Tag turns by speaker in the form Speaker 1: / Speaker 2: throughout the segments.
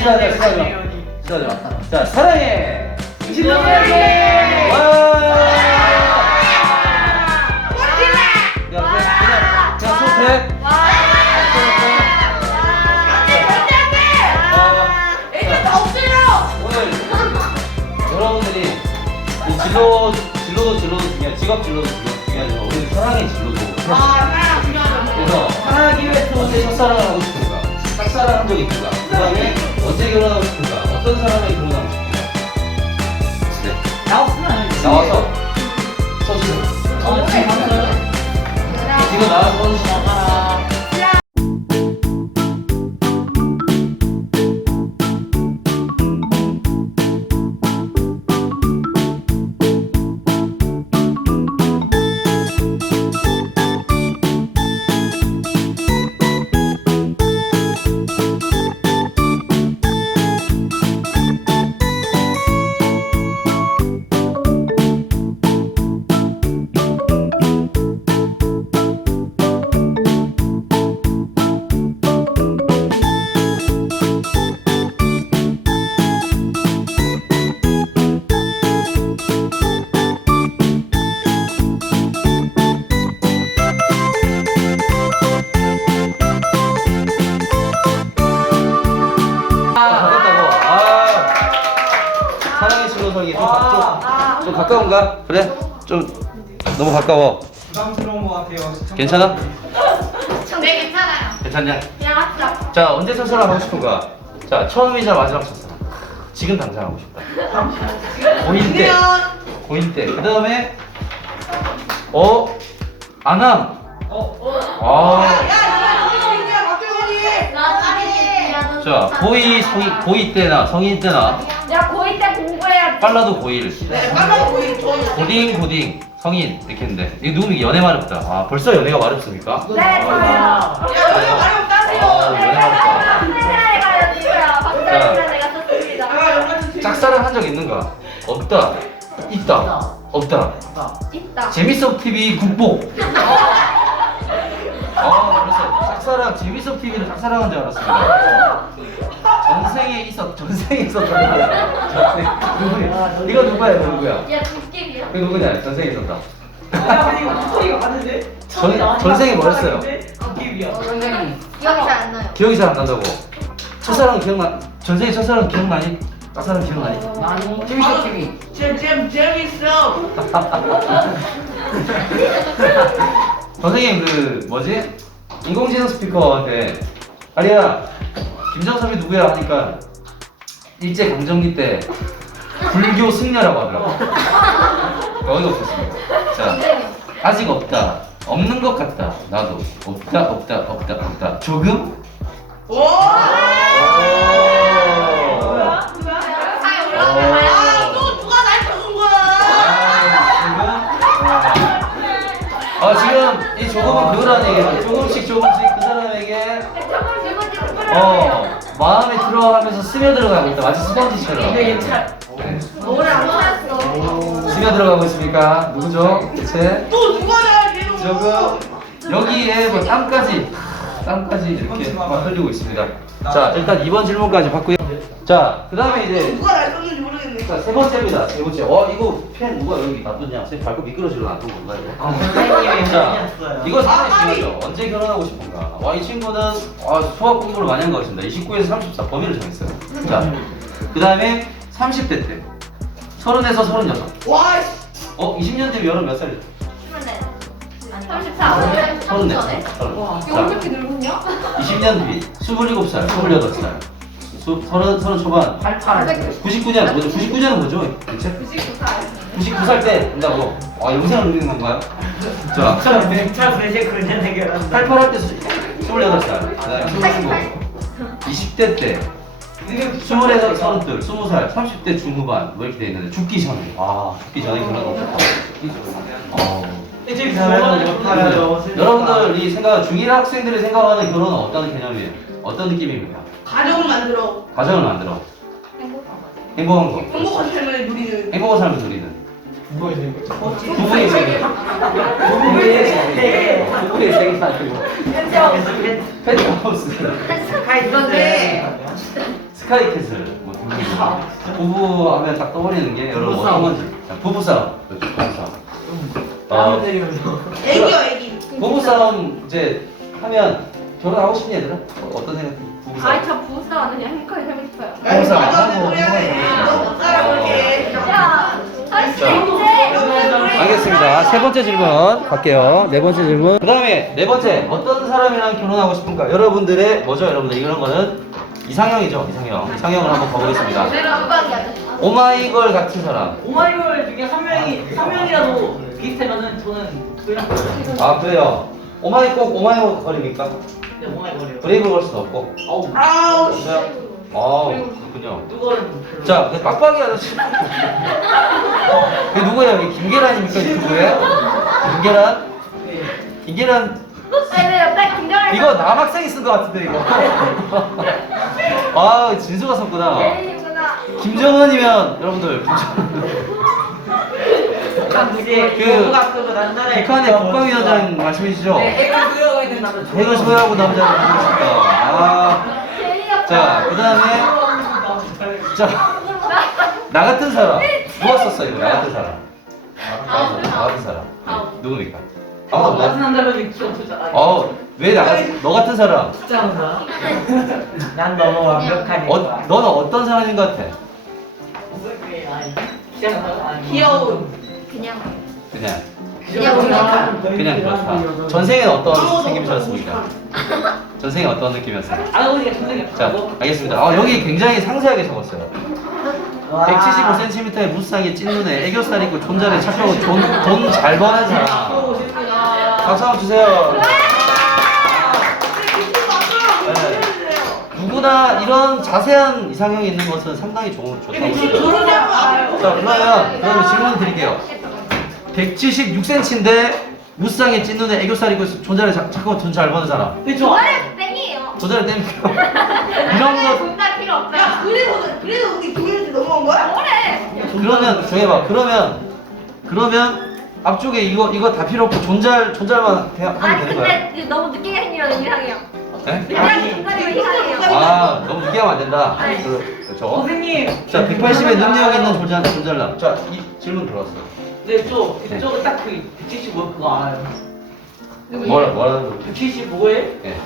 Speaker 1: 시작하자. 자, 사랑해.
Speaker 2: 진로사랑해.
Speaker 1: 와. 야, 그냥 손대. 오늘 여러분들이 이 진로도 중요해. 직업 진로도 중요하지만 우리 사랑의 진로도. 그래서 사랑하기 위해서 언제 첫사랑을 하고 싶은가? 짝사랑 한 적이 있는가? 그 다음에 언제 결혼하고 싶은가? 어떤 사람에게 결혼하고 싶은가? 네. 나와서 써주세요. 지금 나와서 써주세요. 사랑의 진로성이 좀 가까운가? 그래? 좀 너무 가까워.
Speaker 2: 부담스러운 것 같아요.
Speaker 1: 괜찮아?
Speaker 3: 네, 괜찮아요.
Speaker 1: 괜찮냐?
Speaker 3: 그냥 합시다.
Speaker 1: 자, 언제 첫사랑 하고 싶은가? 자, 처음이자 마지막 첫사랑. 지금 당장 하고 싶다. 고1 때. 고1 때. 그 다음에 안함. 자, 고2 때나 성인 때나
Speaker 3: 야, 고2 때 공부해야
Speaker 1: 빨라도 고1. 고딩, 성인 이렇게 했는데 이거 누구면 연애 마렵다. 아, 벌써 연애가 마렵습니까?
Speaker 3: 네, 저요.
Speaker 1: 연애 마렵다.
Speaker 3: 세상에 가요, 지우야. 박사님이랑 내가 썼습니다.
Speaker 1: 짝사랑 한 적 있는가? 없다. 있다. 없다.
Speaker 3: 있다.
Speaker 1: 재밌어 TV 국보. 그래서 짝사랑 재밌어 TV를 짝사랑한 줄 알았습니다. 전생에 있었던 이거 누구야? 이거 누구야?
Speaker 3: 야, 도깨비야?
Speaker 1: 이거 누구냐? 전생에 있었다.
Speaker 2: 전생에
Speaker 1: 전생에 뭐였어요?
Speaker 3: 기억이 잘 안 나요.
Speaker 1: 기억이 잘 안 난다고. 첫사랑 기억나? 전생에 첫사랑 기억나니? 짝사랑 기억나니?
Speaker 2: 재밌어 TV. 재밌어.
Speaker 1: 선생님 그 뭐지? 인공지능 스피커한테 아리야 김정섭이 누구야 하니까 일제 강점기 때 불교 승려라고 하더라고. 어이가 없었습니다. 자, 아직 없다. 없는 것 같다. 나도 없다. 조금?
Speaker 3: 사이 올라가요.
Speaker 1: 지금 이 조금은 그거라는 얘기예요. 조금씩 그 사람에게 마음에 들어가면서 스며들어가고 있다. 마치 스펀지처럼.
Speaker 3: 뭐를 안 찾았어.
Speaker 1: 스며들어가고 있습니까? 누구죠? 대체? 조금 여기에 뭐 땀까지 이렇게 막 흘리고 있습니다. 자, 일단 2번 질문까지 받고요. 자, 그 다음에 이제 자, 세 번째입니다. 세 번째. 이거 펜 누가 여기 놔뒀냐? 선생님 밟고 미끄러지러 놔둔 건가 이거? 자, 이거 상당히 중요하죠. 언제 결혼하고 싶은가? 이 친구는 수학 공부를 많이 한 것 같습니다. 29에서 34 범위를 정했어요. 자, 그 다음에 30대 때 30에서 36. 20년 되면 여름 몇 살이죠?
Speaker 3: 34.
Speaker 1: 34.
Speaker 3: 왜 이렇게 늙었냐?
Speaker 1: 20년 뒤 27살, 28살. 30 초반. 99년 뭐죠? 99년은 뭐죠? 대체? 99살 때 된다고. 영생을 누리는 건가요? 자, 88할 때 28살. 그다음에 20대 때 20에서 32, 20살, 30대 중후반 뭐 이렇게 돼 있는데 죽기 전에. 죽기 전에 결혼. 여러분들이 중1 학생들이 생각하는 결혼은 어떤 개념이에요? 어떤 느낌입니까?
Speaker 2: 가정을 만들어.
Speaker 1: 행복한 거.
Speaker 2: 행복한 삶을 누리는.
Speaker 1: 행복한 삶을 누리는. 부부의 세계. 부부의 세계가 아니고. 펜트하우스.
Speaker 2: 그런데
Speaker 1: 스카이캐슬 뭐 등등. 부부 하면 딱 떠오르는 게 여러분 어떤 건지. 자, 부부싸움. 그렇죠, 부부싸움.
Speaker 2: 애기요 애기.
Speaker 1: 부부싸움 이제 하면 결혼하고 싶니 얘들아? 어떤 생각? 부부싸움.
Speaker 3: 아이 저 부부싸움 안 그냥 행복하게 살고 싶어요.
Speaker 1: 부부싸움 안
Speaker 2: 나도
Speaker 1: 하고
Speaker 2: 소리 하네. 너못 살아볼게.
Speaker 3: 야, 할수
Speaker 1: 자.
Speaker 3: 있지.
Speaker 1: 알겠습니다. 세 번째 질문 갈게요. 네 번째 질문. 그 다음에 네 번째 어떤 사람이랑 결혼하고 싶은가? 여러분들의 뭐죠? 여러분들 이런 거는 이상형이죠. 이상형을 한번 가보겠습니다.
Speaker 3: 내가 음악이야.
Speaker 1: 오마이걸 같은 사람.
Speaker 4: 오마이걸 중에 한 명이라도 비슷하면은 저는 그냥
Speaker 1: 아 그래요. 오마이걸 걸입니까?
Speaker 4: 네, 오마이걸이요.
Speaker 1: 브레이브걸스도 없고.
Speaker 4: 아우
Speaker 2: 아우 씨.
Speaker 1: 그래요? 아 그렇군요.
Speaker 4: 그거는 별로.
Speaker 1: 자, 그 빡빡이 아저씨. 그 누구예요? 이 김계란입니까? 이 누구예요? 김계란?
Speaker 4: 네.
Speaker 1: 김계란
Speaker 3: 아니 내 옆에 김정일.
Speaker 1: 이거 남학생이 쓴 것 같은데 이거. 아 진수가 썼구나.
Speaker 3: 예린이구나.
Speaker 1: 김정은이면 여러분들 김정은. 그 북한의 국방위원장 말씀이시죠?
Speaker 4: 핵을 수여하고 있는 남자.
Speaker 1: 핵을 소유하고 남자를 보고 싶다. 아,
Speaker 3: 예린이가.
Speaker 1: 자 그다음에 자 나 같은 사람 누가 썼어요? 이거 나 같은 사람. 나 같은 사람. 누굽니까? 아무도 없나요?
Speaker 4: 같은 남자면 기억하잖아.
Speaker 1: 너 같은 사람.
Speaker 4: 진짜 한다. 난 너무 완벽하니까.
Speaker 1: 너는 어떤 사람인 것 같아?
Speaker 2: 귀여운.
Speaker 3: 그냥.
Speaker 1: 그냥 그렇다. 전생에는 어떤 생김이셨습니까? 전생에 어떤 느낌이었어요?
Speaker 4: 아버지가 전생에
Speaker 1: 자, 알겠습니다. 여기 굉장히 상세하게 적었어요. 175cm의 무쌍에 찐눈에 애교살 있고 존잘에 착하고 돈 잘 버는 사람. 박수 한번 주세요. 네. 누구나 이런 자세한 이상형이 있는 것은 상당히 좋다고 생각합니다.
Speaker 2: 저런 사람 알아요.
Speaker 1: 자, 그러면 질문 드릴게요. 176cm인데 무쌍에 찐눈에 애교살 있고 존잘에 착하고 돈 잘 버는 사람.
Speaker 4: 그쵸?
Speaker 3: 그거는 땡이에요.
Speaker 1: 존잘에 땜니까? 이런 거
Speaker 3: 존나 필요 없어요.
Speaker 2: 야 그래서 우리 동일한테 넘어간 거야?
Speaker 3: 뭐래?
Speaker 1: 그러면 정해봐. 그러면 앞쪽에 이거 다 필요 없고 존잘만 하면
Speaker 3: 아니
Speaker 1: 되는 거야?
Speaker 3: 근데 너무 늦게 생기면 이상해요.
Speaker 1: 네?
Speaker 3: 늦게 중간이면 이상해요.
Speaker 1: 아 너무 늦게 하면 안 된다.
Speaker 3: 네.
Speaker 1: 그렇죠.
Speaker 4: 선생님.
Speaker 1: 자 180의 능력 있는 존잘남. 자 이 질문 들어왔어요.
Speaker 4: 네, 저거 딱그 175 그거 알아요.
Speaker 1: 뭐라는 거?
Speaker 4: 175에
Speaker 1: 예.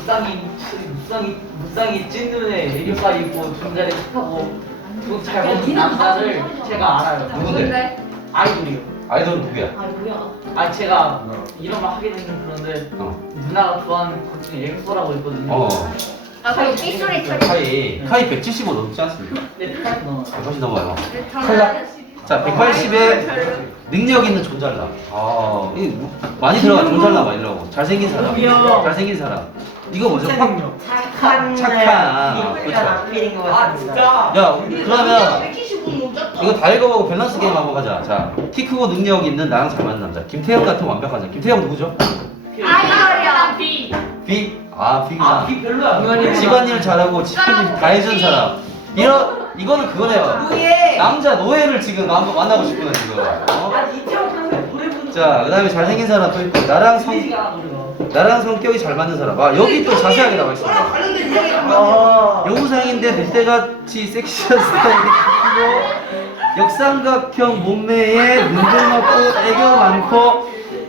Speaker 4: 무쌍이 찐눈에 애교살 있고 존잘에 착하고 돈잘 버는 남자를 제가 알아요.
Speaker 1: 누군데?
Speaker 4: 아이돌이요.
Speaker 1: 아이돌 누구야?
Speaker 4: 아 제가 이런 말 하게 되는 그런데
Speaker 1: 어.
Speaker 4: 누나가 좋아하는 것 중에 엑소라고 있거든요.
Speaker 1: 어.
Speaker 3: 아 그리고 삐소리 처리.
Speaker 1: 카이 175 넘지 않습니까?
Speaker 4: 네, 딱 넣어.
Speaker 1: 180 넘어요.
Speaker 3: 탈락.
Speaker 1: 자 180의 능력 있는 존잘남. 이 많이 들어가 존잘남 많이 들어가고 잘생긴 사람. 잘생긴 사람. 이거 뭐죠? 착한. 그렇죠.
Speaker 4: 아 진짜.
Speaker 1: 야 그러면
Speaker 2: 175는 못 잡다.
Speaker 1: 이거 다 읽어보고 밸런스 게임 한번 가자. 자, 키 크고 능력 있는 나랑 잘 맞는 남자. 김태형 같은 완벽한 사람. 김태형 누구죠?
Speaker 3: 아이돌이야.
Speaker 1: B? B구나.
Speaker 4: 아, 비 별로야.
Speaker 1: 집안일 잘하고 집안일 다 해준 사람. 이거는 그거네요. 남자 노예를 지금 만나고 싶구나 지금.
Speaker 4: 아 이태원 선생 노래 부르는.
Speaker 1: 자, 그다음에 잘생긴 사람 또 있고 나랑 성격이 잘 맞는 사람. 여기 또 자세하게 나와 있어요.
Speaker 2: 저랑 관련된 이야기가 많아요.
Speaker 1: 여우상인데 백대같이 섹시한 스타일이 크고 역삼각형 몸매에 눈들 많고 애교 많고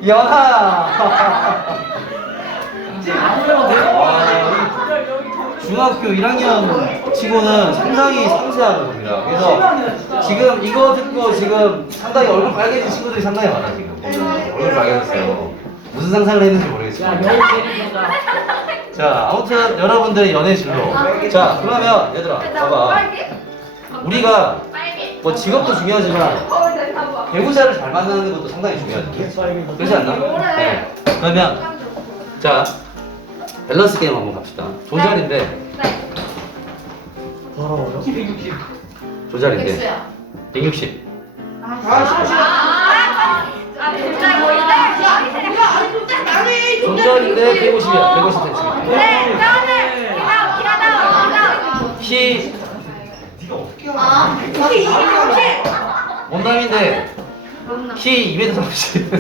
Speaker 1: 야 중학교 1학년 치고는 상당히 상세한 겁니다. 그래서 지금 이거 듣고 지금 상당히 얼굴 빨개진 친구들이 상당히 많아 지금. 얼굴 빨개졌어요. 무슨 상상을 했는지 모르겠지만. 자, 아무튼 여러분들의 연애 진로. 자, 그러면 얘들아, 봐봐. 우리가
Speaker 3: 빨개.
Speaker 1: 뭐 직업도 중요하지만
Speaker 3: 거울 봐봐.
Speaker 1: 배우자를 잘 만나는 것도 상당히 중요하지. 그렇지 않나? 네. 그러면 자, 밸런스 게임 한번 갑시다. 조잘인데,
Speaker 3: 네.
Speaker 1: 조잘인데 160.
Speaker 3: 진짜 이거 이제
Speaker 2: 나네.
Speaker 1: 조잘인데 150이야. 150cm.
Speaker 3: 네, 저는 기다려.
Speaker 1: 키
Speaker 2: 이게 이렇게.
Speaker 1: 원담인데 키 2m30.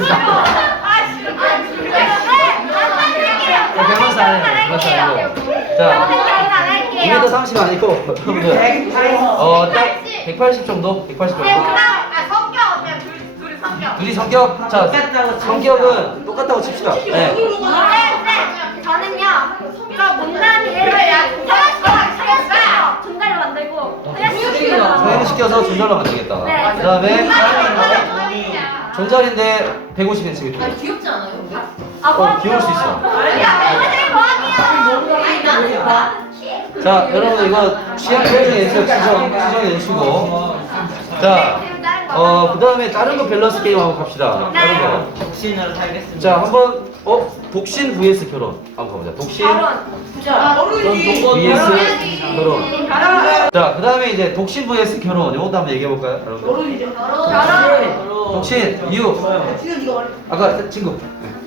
Speaker 1: 밸런스 안 해요. 밸런스 안 하고. 자,
Speaker 3: 180이에요.
Speaker 1: 2m30 아니고 여러분들 딱 180 정도? 180
Speaker 3: 네,
Speaker 1: 정도?
Speaker 3: 그다음 성격 그냥 둘이 성격.
Speaker 1: 둘이 성격? 자,
Speaker 4: 똑같다고
Speaker 1: 성격은 똑같다고 칩시다. 네.
Speaker 3: 네, 저는요. 저 못난이를 소개시켜서 분갈로 만들고
Speaker 1: 소개를 시켜서 존잘로 만들겠다.
Speaker 3: 네.
Speaker 1: 그 다음에 존잘인데 150cm.
Speaker 2: 귀엽지 않아요?
Speaker 1: 귀여울 수 있어.
Speaker 3: 선생님 뭐하게요?
Speaker 1: 자, 여러분 이거 취향 표정에서 지정해 주시고. 자, 그 다음에 다른 거 밸런스 게임 한번 갑시다. 다른 거.
Speaker 4: 독신으로 살겠습니다.
Speaker 1: 자, 한번 독신 vs 결혼 한번 가보자. 독신 vs 결혼. 자, 그 다음에 이제 독신 vs 결혼. 요것도 한번 얘기해 볼까요, 여러분? 독신 이유. 아까 친구.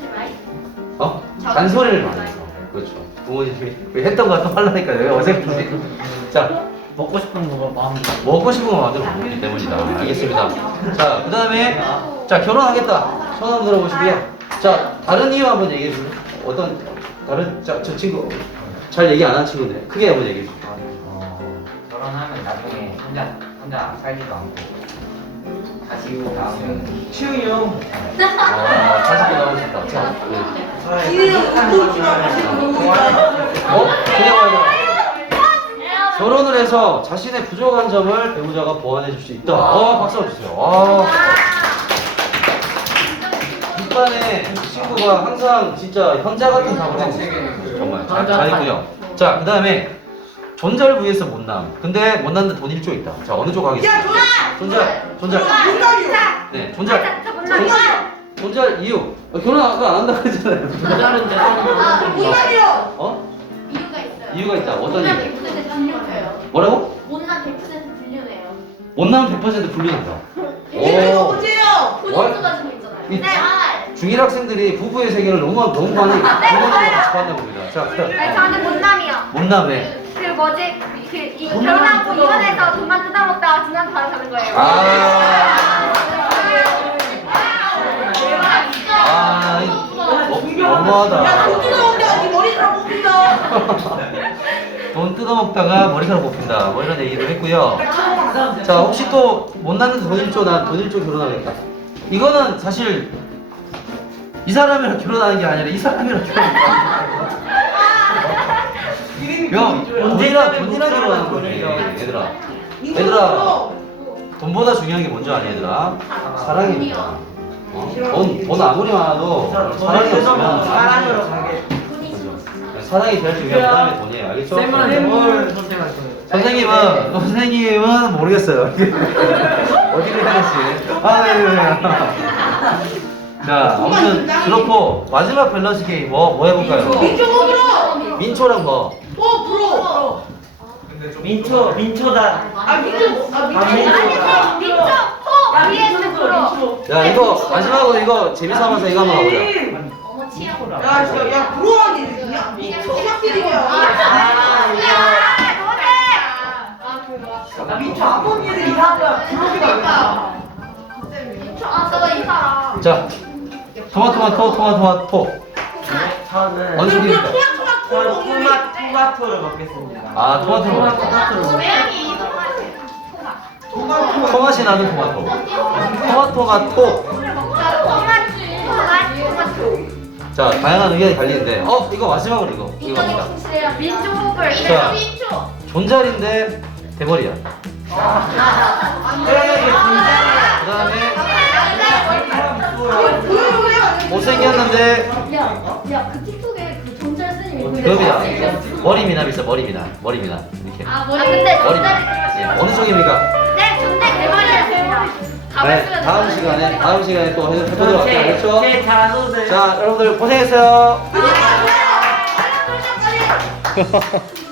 Speaker 1: 잔소리를 많이 해서. 그렇죠. 부모님이 했던 거 또 하려니까 왜 어색하지? 자,
Speaker 4: 먹고 싶은 거 마음대로.
Speaker 1: 먹고 싶은 거 마음대로 먹기 때문이다. 알겠습니다. 자, 그 다음에 자 결혼하겠다. 손 한번 들어보시고요. 자, 다른 이유 한번 얘기해 주세요. 어떤 다른 저 친구 잘 얘기 안 한 친구인데 크게 한번 얘기해 주세요.
Speaker 5: 결혼하면 나중에 혼자 살지도 않고 가지고 나오면
Speaker 4: 치웅이 형.
Speaker 1: 40분 나오셨다. 자, 그냥 말이야. 결혼을 해서 자신의 부족한 점을 배우자가 보완해 줄 수 있다. 박수 한번 주세요. 뒷반에 친구가 항상 진짜 현자 같은 답을 하고 있어요. 정말 잘했군요. 자, 그 다음에 존잘 vs 못남. 근데 못남인데 돈 1조 있다. 자, 어느 쪽 가겠습니까? 존잘. 네, 존잘. 존잘 이유. 결혼 아까 안 한다고 했잖아요.
Speaker 4: 존잘은
Speaker 3: 이유가 있어요.
Speaker 1: 이유가 있다. 어떤 이유?
Speaker 3: 100% 불륜해요.
Speaker 1: 뭐라고?
Speaker 3: 못난 100% 불륜해요.
Speaker 1: 못나면 100% 불륜한다.
Speaker 3: 본인도 가지고 있잖아요.
Speaker 1: 이-
Speaker 3: 네, 알.
Speaker 1: 중일 학생들이 부부의 세계를 너무 많이 부모님이 같이 봤나 봅니다. 자,
Speaker 3: 네, 저는 못남이요.
Speaker 1: 못남에.
Speaker 3: 그 뭐지? 결혼하고 이혼해서 돈만 뜯어먹다가 중간 바로 사는 거예요.
Speaker 1: 너무하다.
Speaker 2: 돈 뜯어먹다가 네 머리카락 뽑힌다.
Speaker 1: 돈 뜯어먹다가 머리카락 뽑힌다. 뭐 이런 얘기도 했고요. 자, 혹시 또 못났는데 돈 1조, 난돈 1조 결혼하겠다. 이거는 사실 이 사람이랑 결혼하는 게 아니라 이 사람이랑 결혼하는 거야. 돈이랑 결혼하는 거지, 얘들아. 돈보다 중요한 게 뭔지 아니, 얘들아? 사랑입니다. 돈 아무리 많아도 사랑이 없으면
Speaker 4: 사랑으로 가게.
Speaker 1: 사랑이 제일 중요한 그 다음에 돈이에요. 알겠죠?
Speaker 4: 쌤은 뭘 선택할 거예요?
Speaker 1: 선생님은 모르겠어요. 어디를 해야지. 네. 자, 아무튼 그렇고 마지막 밸런스 게임 뭐 해볼까요? 민초랑 뭐?
Speaker 4: 민초다.
Speaker 3: vs 프로.
Speaker 1: 야, 이거 마지막으로 이거 재미삼아서 이거 한번 가보자.
Speaker 3: 어머 치아고.
Speaker 2: 야, 진짜, 야, 부러워하는 일이 그냥 초등학생이야. 민초 아픈 일을 이상한 거야. 부러지가 않아.
Speaker 3: 저거 이 사람.
Speaker 1: 자, 토마토.
Speaker 4: 저는
Speaker 1: 어느 쪽입니까?
Speaker 4: 토마토를 먹겠습니다.
Speaker 1: 아, 토마토로 먹자. 토맛이 나는 토마토. 토마토가 자, 다양한 의견이 갈리는데 이거 마지막으로 이거 갑니다.
Speaker 3: 민족을.
Speaker 1: 자, 존잘인데 대머리야. 그 다음에 못생겼는데
Speaker 3: 야, 그 틱톡에 그 존잘 스님이
Speaker 1: 그겁니다. 머리 미남 있어, 머리 미남 이렇게.
Speaker 3: 근데
Speaker 1: 머리
Speaker 3: 존잘.
Speaker 1: 미남. 어느 쪽입니까?
Speaker 3: 네, 존잘 대머리였습니다.
Speaker 1: 네, 다음 시간에 또 해보도록 할게요. 그렇죠?
Speaker 4: 제 자소들.
Speaker 1: 자, 여러분들 고생했어요.
Speaker 2: 아,